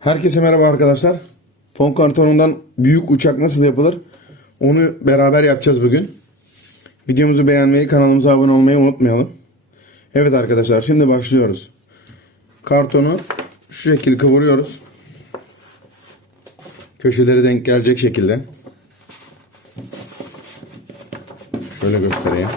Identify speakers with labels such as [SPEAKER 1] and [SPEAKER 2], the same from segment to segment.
[SPEAKER 1] Herkese merhaba arkadaşlar. Fon kartonundan büyük uçak nasıl yapılır? Onu beraber yapacağız bugün. Videomuzu beğenmeyi, kanalımıza abone olmayı unutmayalım. Evet arkadaşlar şimdi başlıyoruz. Kartonu şu şekilde kıvırıyoruz. Köşeleri denk gelecek şekilde. Şöyle göstereyim.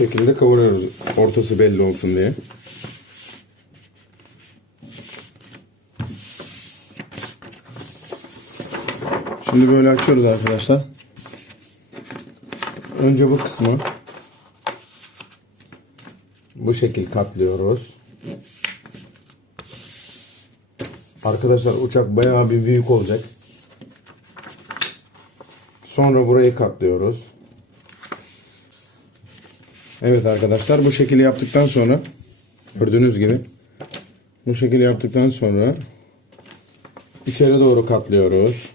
[SPEAKER 1] Şekilde kavuruyoruz. Ortası belli olsun diye. Şimdi böyle açıyoruz arkadaşlar. Önce bu kısmı bu şekil katlıyoruz. Arkadaşlar uçak bayağı bir büyük olacak. Sonra burayı katlıyoruz. Evet arkadaşlar bu şekilde yaptıktan sonra gördüğünüz gibi bu şekilde yaptıktan sonra içeri doğru katlıyoruz.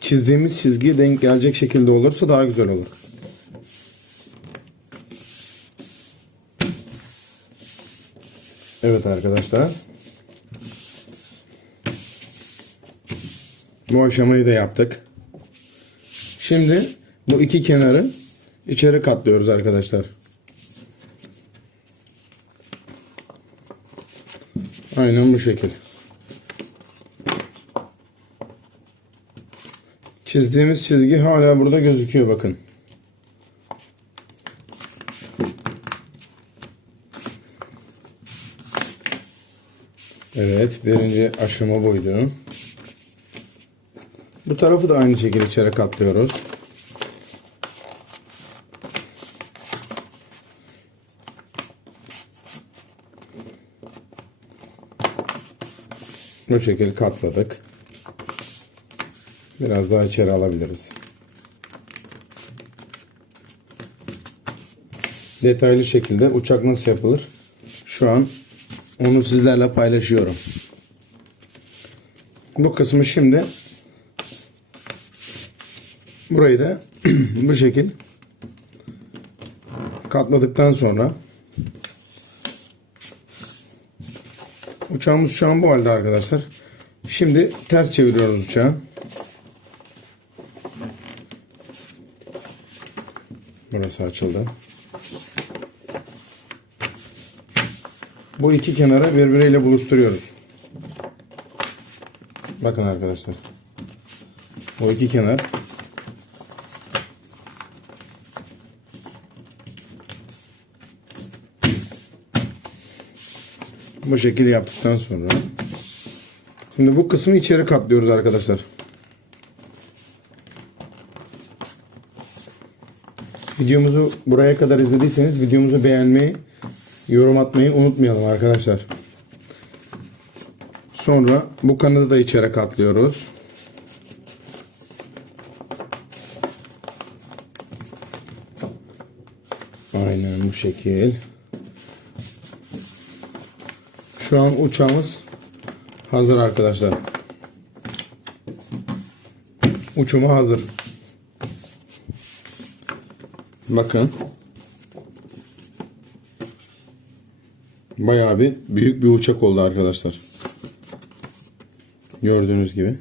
[SPEAKER 1] Çizdiğimiz çizgi denk gelecek şekilde olursa daha güzel olur. Evet arkadaşlar. Bu aşamayı da yaptık. Şimdi bu iki kenarı içeri katlıyoruz arkadaşlar. Aynen bu şekil. Çizdiğimiz çizgi hala burada gözüküyor bakın. Evet birinci aşama buydu. Bu tarafı da aynı şekilde içeri katlıyoruz. Bu şekilde katladık. Biraz daha içeri alabiliriz. Detaylı şekilde uçak nasıl yapılır? Şu an onu sizlerle paylaşıyorum. Bu kısmı şimdi burayı da bu şekil katladıktan sonra uçağımız şu an bu halde arkadaşlar. Şimdi ters çeviriyoruz uçağı. Burası açıldı. Bu iki kenarı birbiriyle buluşturuyoruz. Bakın arkadaşlar. Bu iki kenar bu şekilde yaptıktan sonra şimdi bu kısmı içeri katlıyoruz arkadaşlar. Videomuzu buraya kadar izlediyseniz videomuzu beğenmeyi, yorum atmayı unutmayalım arkadaşlar. Sonra bu kanadı da içeri katlıyoruz. Aynen bu şekil. Şu an uçağımız hazır arkadaşlar. Uçumu hazır. Bakın. Bayağı bir büyük bir uçak oldu arkadaşlar. Gördüğünüz gibi.